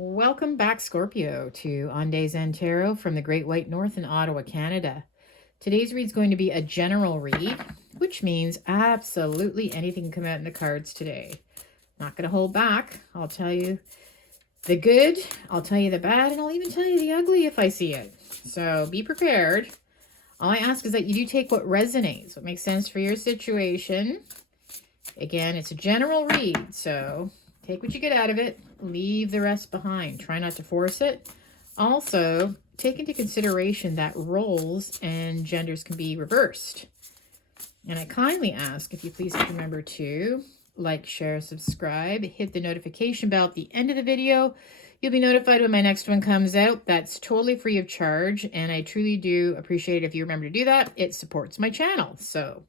Welcome back, Scorpio, to On Days End Tarot from the Great White North in Ottawa, Canada. Today's read is going to be a general read, which means absolutely anything can come out in the cards today. Not going to hold back. I'll tell you the good, I'll tell you the bad, and I'll even tell you the ugly if I see it. So be prepared. All I ask is that you do take what resonates, what makes sense for your situation. Again, it's a general read, so take what you get out of it, leave the rest behind. Try not to force it. Also, take into consideration that roles and genders can be reversed. And I kindly ask if you please remember to like, share, subscribe, hit the notification bell at the end of the video. You'll be notified when my next one comes out. That's totally free of charge, and I truly do appreciate it if you remember to do that. It supports my channel. So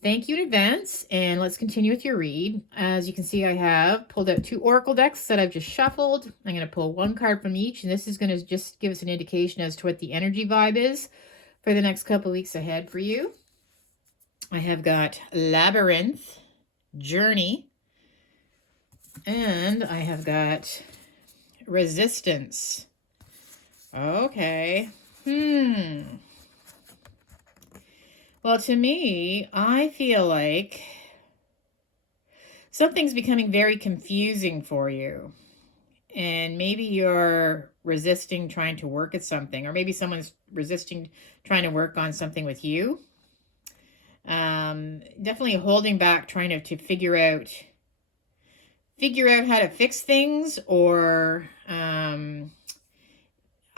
thank you in advance, and let's continue with your read. As you can see, I have pulled out 2 oracle decks that I've just shuffled. I'm going to pull 1 card from each, and this is going to just give us an indication as to what the energy vibe is for the next couple weeks ahead for you. I have got Labyrinth, Journey, and I have got Resistance. Okay. Well, to me, I feel like something's becoming very confusing for you. And maybe you're resisting trying to work at something, or maybe someone's resisting trying to work on something with you. Definitely holding back, trying to figure out how to fix things, or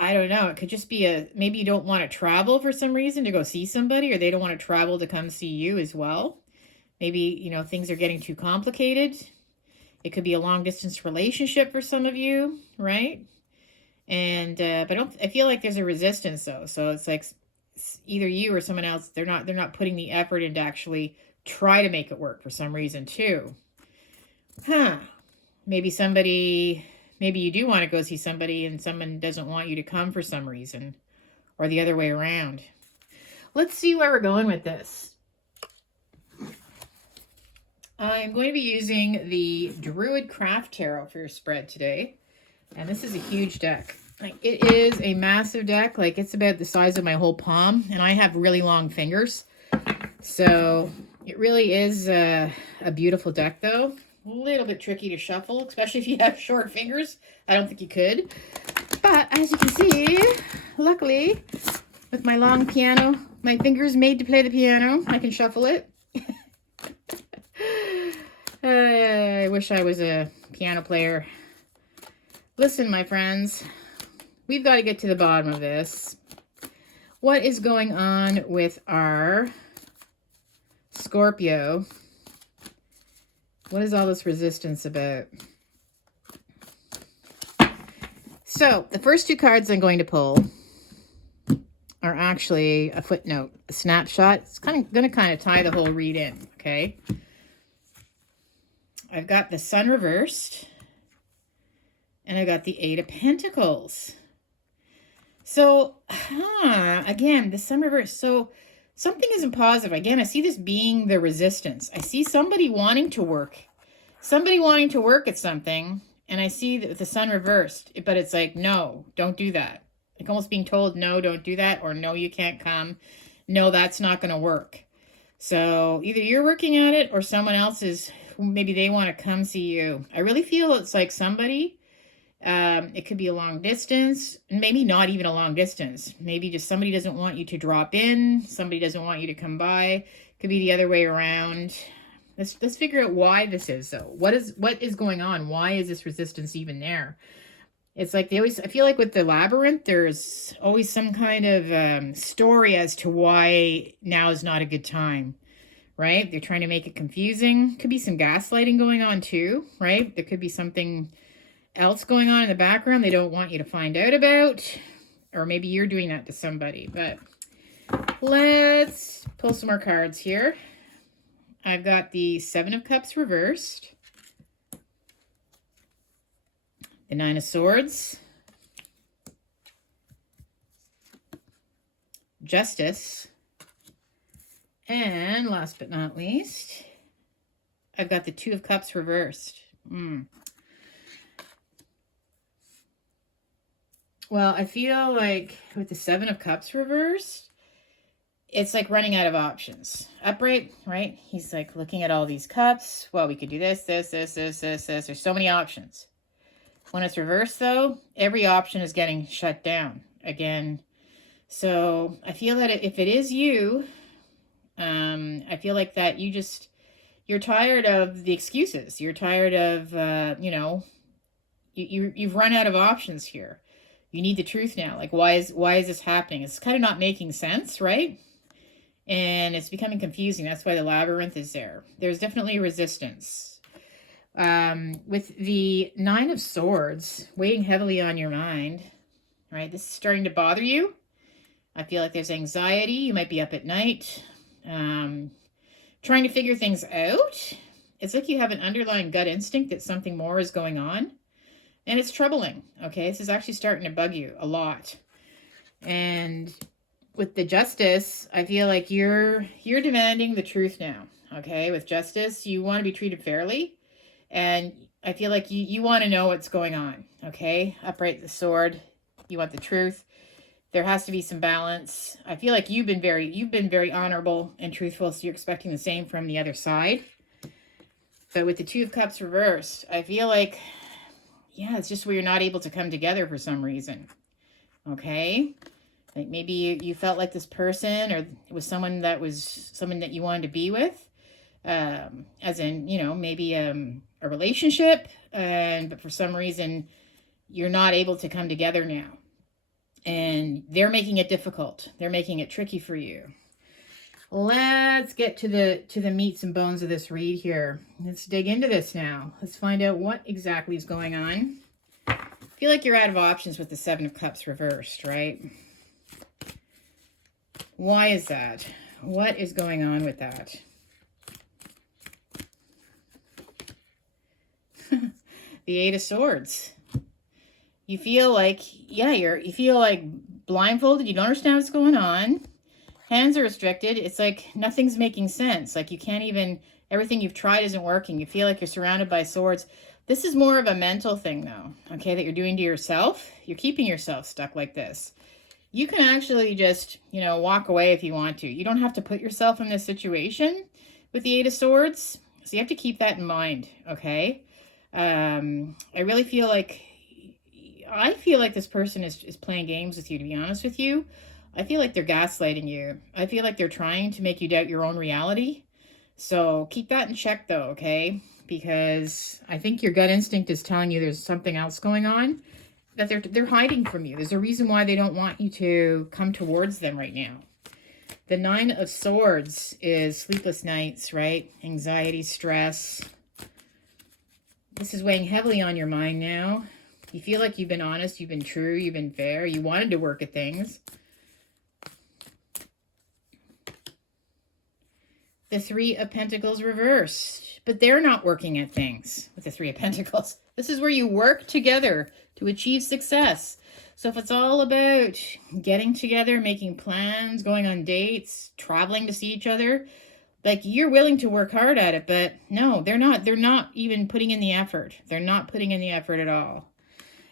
I don't know. It could just be maybe you don't want to travel for some reason to go see somebody, or they don't want to travel to come see you as well. Maybe, things are getting too complicated. It could be a long distance relationship for some of you, right? And, but I feel like there's a resistance though. So it's like either you or someone else, they're not putting the effort in to actually try to make it work for some reason too. Maybe you do want to go see somebody and someone doesn't want you to come for some reason, or the other way around. Let's see where we're going with this. I'm going to be using the Druid Craft Tarot for your spread today. And this is a huge deck. Like, it is a massive deck. Like, it's about the size of my whole palm. And I have really long fingers. So it really is a beautiful deck, though. A little bit tricky to shuffle, especially if you have short fingers. I don't think you could. But as you can see, luckily, with my long piano, my fingers made to play the piano, I can shuffle it. I wish I was a piano player. Listen, my friends, we've got to get to the bottom of this. What is going on with our Scorpio? What is all this resistance about? So, the first 2 cards I'm going to pull are actually a footnote, a snapshot. It's going to tie the whole read in, okay? I've got the Sun reversed, and I've got the 8 of Pentacles. So, again, the Sun reversed. So, something isn't positive. Again, I see this being the resistance. I see somebody wanting to work. Somebody wanting to work at something, and I see that the Sun reversed. But it's like, no, don't do that. Like almost being told, no, don't do that, or no, you can't come. No, that's not going to work. So, either you're working at it, or someone else is, maybe they want to come see you. I really feel it's like somebody, it could be a long distance, maybe not even a long distance. Maybe just somebody doesn't want you to drop in. Somebody doesn't want you to come by. Could be the other way around. Let's figure out why this is though. What is going on? Why is this resistance even there? It's like I feel like with the Labyrinth, there's always some kind of story as to why now is not a good time. Right? They're trying to make it confusing. Could be some gaslighting going on too, right? There could be something else going on in the background they don't want you to find out about. Or maybe you're doing that to somebody. But let's pull some more cards here. I've got the 7 of Cups reversed. The 9 of Swords. Justice. And last but not least, I've got the 2 of Cups reversed. Well, I feel like with the Seven of Cups reversed, it's like running out of options. Upright, right? He's like looking at all these cups. Well, we could do this, this, this, this, this, this. There's so many options. When it's reversed, though, every option is getting shut down again. So I feel that if it is you, I feel like that you're tired of the excuses. You're tired of, you've run out of options here. You need the truth now. Like, why is this happening? It's kind of not making sense, right? And it's becoming confusing. That's why the labyrinth is there. There's definitely resistance. With the Nine of Swords weighing heavily on your mind, right? This is starting to bother you. I feel like there's anxiety. You might be up at night, trying to figure things out. It's like you have an underlying gut instinct that something more is going on. And it's troubling, okay? This is actually starting to bug you a lot. And with the Justice, I feel like you're demanding the truth now, okay? With Justice, you want to be treated fairly. And I feel like you want to know what's going on, okay? Upright the sword. You want the truth. There has to be some balance. I feel like you've been very honorable and truthful, so you're expecting the same from the other side. But with the Two of Cups reversed, I feel like, yeah, it's just where you're not able to come together for some reason, okay? Like maybe you felt like this person, or it was someone that you wanted to be with, as in, maybe a relationship, but for some reason you're not able to come together now. And they're making it difficult. They're making it tricky for you. Let's get to the meats and bones of this read here. Let's dig into this now. Let's find out what exactly is going on. I feel like you're out of options with the Seven of Cups reversed, right? Why is that? What is going on with that? The Eight of Swords. You feel like, you feel like blindfolded. You don't understand what's going on. Hands are restricted. It's like nothing's making sense. Like you can't even, everything you've tried isn't working. You feel like you're surrounded by swords. This is more of a mental thing though, okay, that you're doing to yourself. You're keeping yourself stuck like this. You can actually just, walk away if you want to. You don't have to put yourself in this situation with the Eight of Swords. So you have to keep that in mind, okay? I feel like this person is playing games with you, to be honest with you. I feel like they're gaslighting you. I feel like they're trying to make you doubt your own reality. So keep that in check though, okay? Because I think your gut instinct is telling you there's something else going on that they're hiding from you. There's a reason why they don't want you to come towards them right now. The Nine of Swords is sleepless nights, right? Anxiety, stress. This is weighing heavily on your mind now. You feel like you've been honest, you've been true, you've been fair, you wanted to work at things. The Three of Pentacles reversed, but they're not working at things with the Three of Pentacles. This is where you work together to achieve success. So if it's all about getting together, making plans, going on dates, traveling to see each other, like you're willing to work hard at it, but no, they're not. They're not even putting in the effort. They're not putting in the effort at all.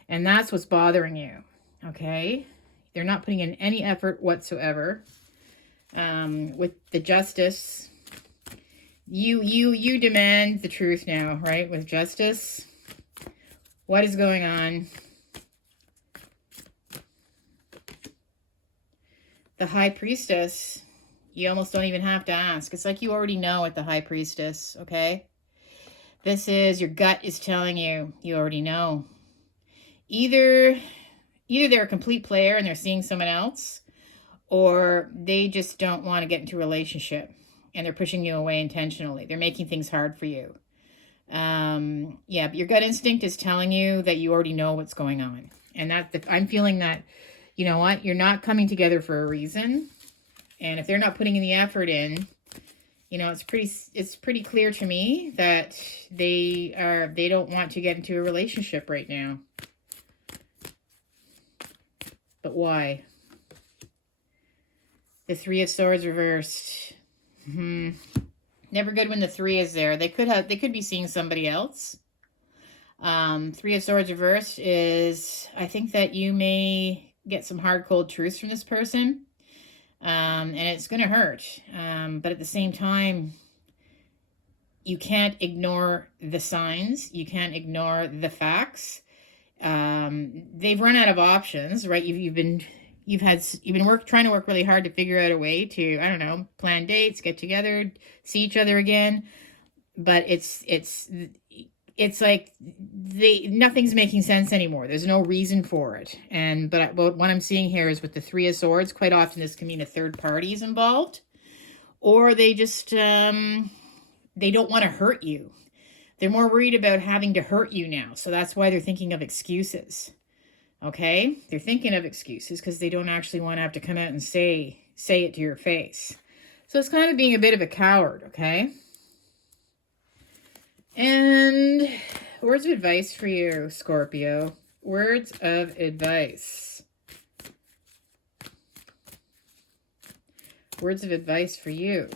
And that's what's bothering you, okay? They're not putting in any effort whatsoever. With the Justice, you demand the truth now, right? With Justice, what is going on? The High Priestess, you almost don't even have to ask. It's like you already know at the High Priestess, okay? This is, your gut is telling you, you already know. Either they're a complete player and they're seeing someone else, or they just don't want to get into a relationship and they're pushing you away intentionally. They're making things hard for you. But your gut instinct is telling you that you already know what's going on. And I'm feeling that, you know what, you're not coming together for a reason. And if they're not putting the effort in, it's pretty clear to me that they don't want to get into a relationship right now. But why? The Three of Swords reversed. Never good when the Three is there. They could be seeing somebody else. Three of Swords reversed is, I think that you may get some hard, cold truths from this person. And it's going to hurt. But at the same time, you can't ignore the signs. You can't ignore the facts. They've run out of options, right? You've been trying to work really hard to figure out a way to, I don't know, plan dates, get together, see each other again. But it's like nothing's making sense anymore. There's no reason for it. But what I'm seeing here is with the Three of Swords, quite often this can mean a third party is involved, or they just they don't want to hurt you. They're more worried about having to hurt you now. So that's why they're thinking of excuses. Okay? They're thinking of excuses because they don't actually want to have to come out and say it to your face. So it's kind of being a bit of a coward, okay? And words of advice for you, Scorpio. Words of advice. Words of advice for you.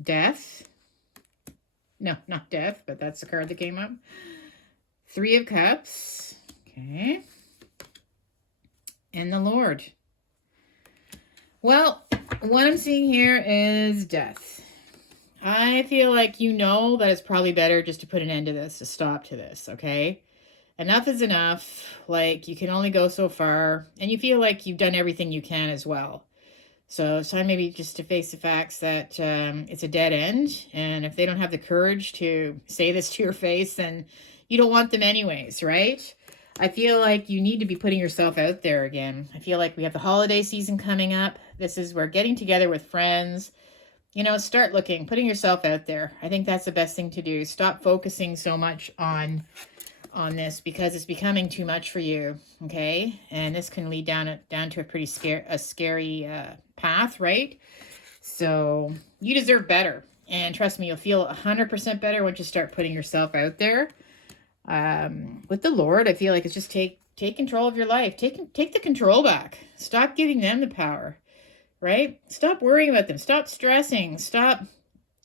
Death. No, not death, but that's the card that came up. Three of Cups. Okay. And the Lord. Well, what I'm seeing here is death. I feel like you know that it's probably better just to put an end to this, to stop to this, okay? Enough is enough. Like, you can only go so far, and you feel like you've done everything you can as well. So it's time maybe just to face the facts that it's a dead end, and if they don't have the courage to say this to your face, then you don't want them anyways, right? I feel like you need to be putting yourself out there again. I feel like we have the holiday season coming up. This is where getting together with friends, you know, start putting yourself out there. I think that's the best thing to do. Stop focusing so much on this because it's becoming too much for you, okay? And this can lead down to a pretty scary path, right? So you deserve better. And trust me, you'll feel 100% better once you start putting yourself out there. With the Lord, I feel like it's just take control of your life. Take the control back. Stop giving them the power, right? Stop worrying about them. Stop stressing. Stop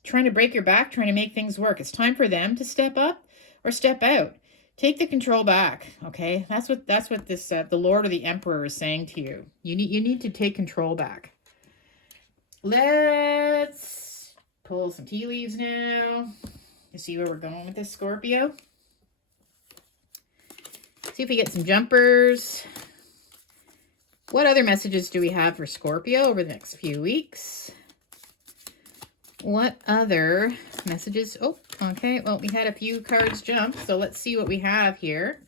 trying to break your back, trying to make things work. It's time for them to step up or step out. Take the control back, okay? That's what this the Lord or the Emperor is saying to you. You need to take control back. Let's pull some tea leaves now to see where we're going with this, Scorpio. See if we get some jumpers. What other messages do we have for Scorpio over the next few weeks? What other messages? Oh, okay. Well, we had a few cards jump, so let's see what we have here.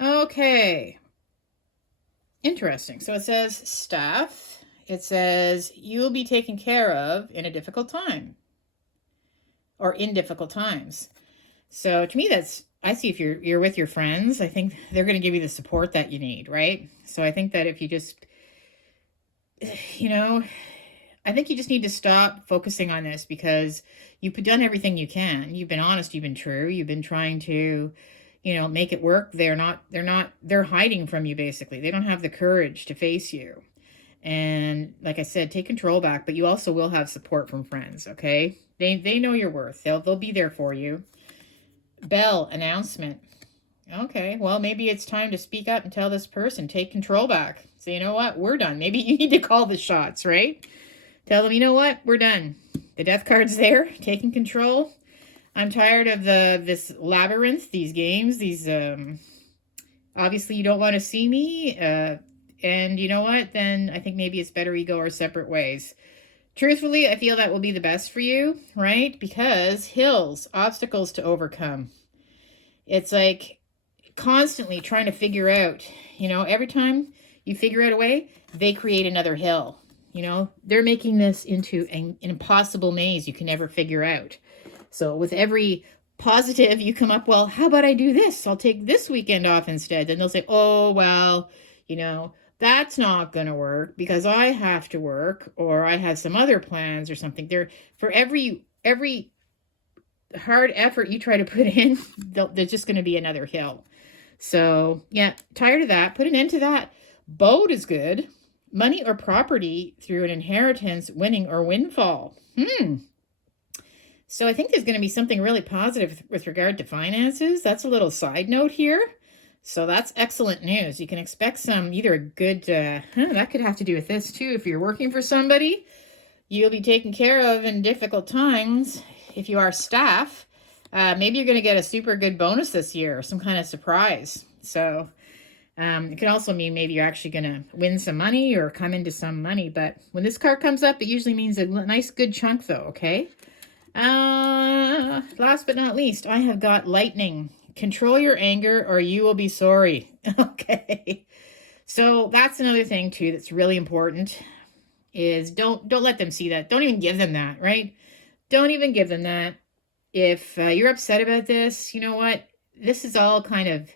Okay. Interesting. So it says staff. It says you will be taken care of in a difficult time or in difficult times. So to me, I see if you're with your friends, I think they're going to give you the support that you need, right? So I think that if you just, you know, I think you just need to stop focusing on this because you've done everything you can. You've been honest, you've been true, you've been trying to, you know, make it work. They're hiding from you basically. They don't have the courage to face you. And like I said, take control back, but you also will have support from friends, okay? They know your worth. They'll be there for you. Bell, announcement. Okay, well, maybe it's time to speak up and tell this person, take control back. So, you know what? We're done. Maybe you need to call the shots, right? Tell them, you know what? We're done. The death card's there, taking control. I'm tired of this labyrinth, these games, these, obviously you don't want to see me, and you know what? Then I think maybe it's better we go our separate ways. Truthfully, I feel that will be the best for you, right? Because hills, obstacles to overcome. It's like constantly trying to figure out, you know, every time you figure out a way, they create another hill. You know, they're making this into an impossible maze you can never figure out. So with every positive you come up, well, how about I do this? I'll take this weekend off instead. Then they'll say, oh, well, you know, that's not going to work because I have to work or I have some other plans or something. For every hard effort you try to put in, there's just going to be another hill. So, yeah, tired of that. Put an end to that. Boat is good. Money or property through an inheritance, winning, or windfall. So I think there's going to be something really positive with regard to finances. That's a little side note here. So that's excellent news. You can expect some either a good, that could have to do with this too. If you're working for somebody, you'll be taken care of in difficult times. If you are staff, maybe you're going to get a super good bonus this year, or some kind of surprise. So it can also mean maybe you're actually going to win some money or come into some money. But when this card comes up, it usually means a nice good chunk though, okay? Last but not least, I have got lightning. Control your anger or you will be sorry. Okay. So that's another thing too that's really important is don't let them see that. Don't even give them that, right? Don't even give them that. If you're upset about this, you know what? This is all kind of,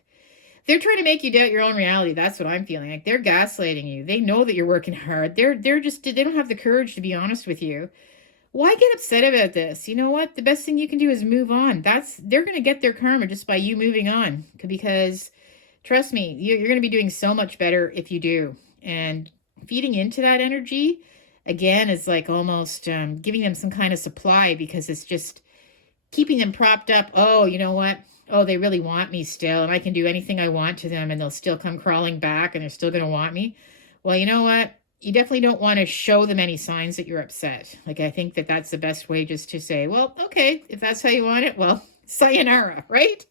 they're trying to make you doubt your own reality. That's what I'm feeling. Like they're gaslighting you. They know that you're working hard. They're just, they don't have the courage to be honest with you. Why get upset about this? You know what? The best thing you can do is move on. They're going to get their karma just by you moving on, because trust me, you're going to be doing so much better if you do. And feeding into that energy, again, is like almost giving them some kind of supply, because it's just keeping them propped up. Oh, you know what? Oh, they really want me still, and I can do anything I want to them, and they'll still come crawling back, and they're still going to want me. Well, you know what? You definitely don't want to show them any signs that you're upset. Like, I think that that's the best way, just to say, well, okay, if that's how you want it, well, sayonara, right?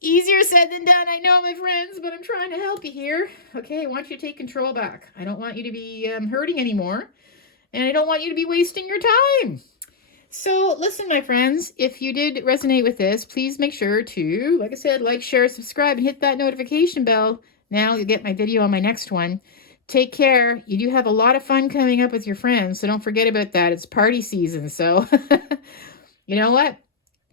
Easier said than done, I know, my friends, but I'm trying to help you here. Okay, I want you to take control back. I don't want you to be hurting anymore, and I don't want you to be wasting your time. So listen, my friends, if you did resonate with this, please make sure to, like I said, like, share, subscribe, and hit that notification bell. Now you'll get my video on my next one. Take care. You do have a lot of fun coming up with your friends, so don't forget about that. It's party season, so you know what?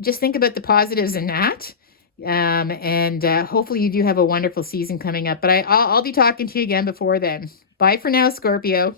Just think about the positives in that. And hopefully you do have a wonderful season coming up. But I'll be talking to you again before then. Bye for now, Scorpio.